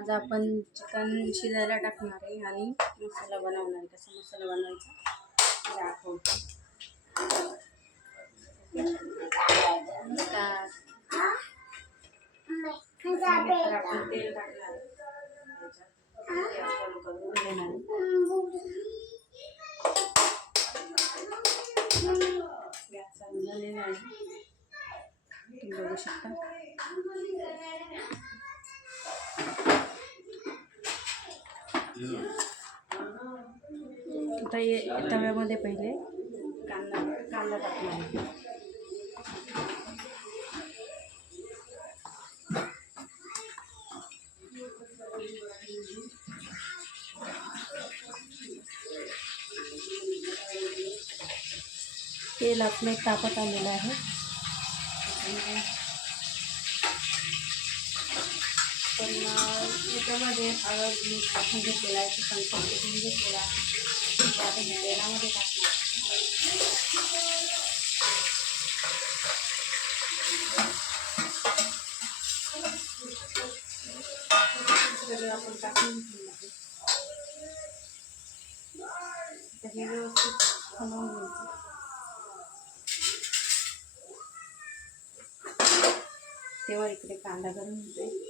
आज आपण चिकन शिजायला टाकणार आहे आणि मसाला बनवणार आहे कसा मसाला बनवायचा दाखवतो आपण तेल टाकणार नाही तुम्ही बघू शकता आता हे कांदा कांदा तेल अपने तापत आलेलं है त्याच्यामध्ये हळद मीठ टाकून घेतलेला आहे चिकन टाकून घेतलेला आहे आता ह्या तेलामध्ये टाकणार सगळं आपण टाकून घेतलेलं हे व्यवस्थित हलवून घ्यायचं तेव्हा इकडे कांदा करून घेते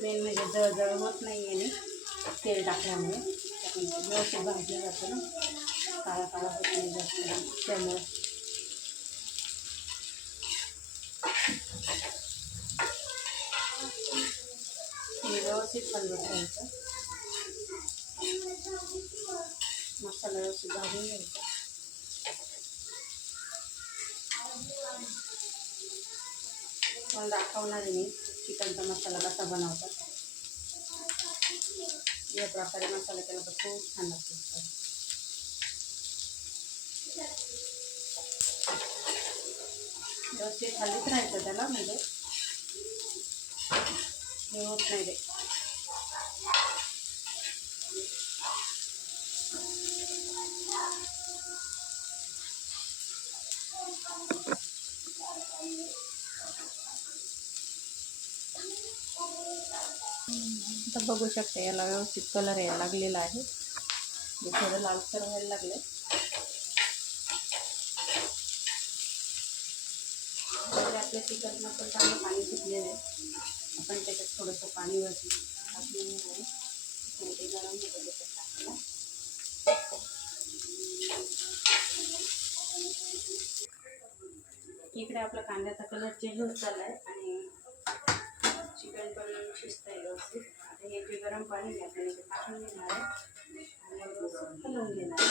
मेन म्हणजे जळजळ होत नाही आहे तेल टाकल्यामुळे व्यवस्थित भाजलं जातं ना काळा काळा होत नाही जास्त त्यामुळे व्यवस्थित हलवत राहायचं मसाला व्यवस्थित भाजून पण दाखवणार मी चिकनचा मसाला कसा बनवतात या प्रकारे मसाला त्याला तर खूप छान लागतो व्यवस्थित खालीच राहायचं त्याला म्हणजे हे होत नाही ते Thank आता बघू शकता याला व्यवस्थित कलर यायला लागलेला आहे थोडं लालसर व्हायला लागलं आपल्या चिकन पण चांगलं पाणी सुटलेलं आहे आपण त्याच्यात थोडंसं पाणी वरती गरम इकडे आपला कांद्याचा कलर चेंज होत चाललाय आणि चिकन पर शिजता येईल व्यवस्थित आता हे गरम पानी आहे आपल्याला टाकून घेणार आहे आणि हलवून घेणार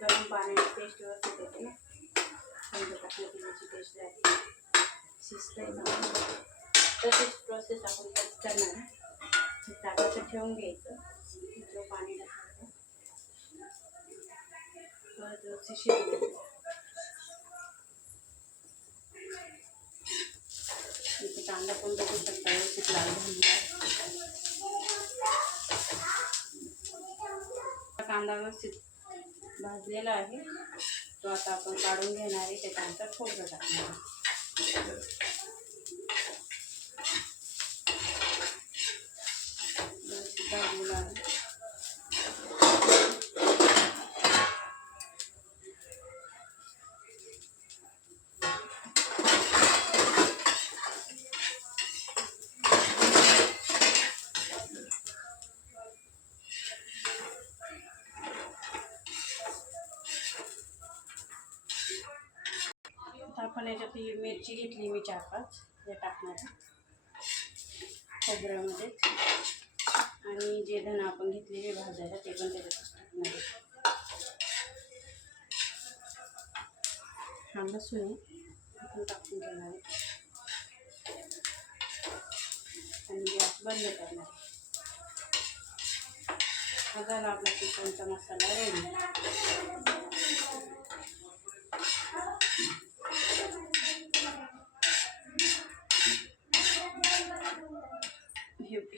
गरम पाण्याची टेस्ट व्यवस्थित येते म्हणजे टाकलं की त्याची टेस्ट राहते शिजता येईल तसेच प्रोसेस आपण करणार आहे टाकायचं ठेवून घ्यायचं जो पाणी टाकायचं परत व्यवस्थित शिजवायचं आपण बघू शकता व्यवस्थित लाल भाजला कांदा व्यवस्थित भाजलेला आहे तो आता आपण काढून घेणार आहे त्याच्यानंतर खोबरं टाकणार आपण मिरची घेतली मी चार पाच हे टाकणार आहे आणि जे धणं आपण घेतलेले भाजायला ते पण टाकणार आपण टाकून घेणार आणि गॅस बंद करणार आपला चिकनचा मसाला रेडी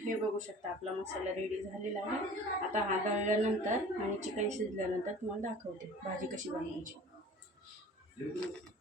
हे बघू शकता आपला मसाला रेडी झालेला आहे आता हा दळल्यानंतर आणि चिकन शिजल्यानंतर तुम्हाला दाखवते भाजी कशी बनवायची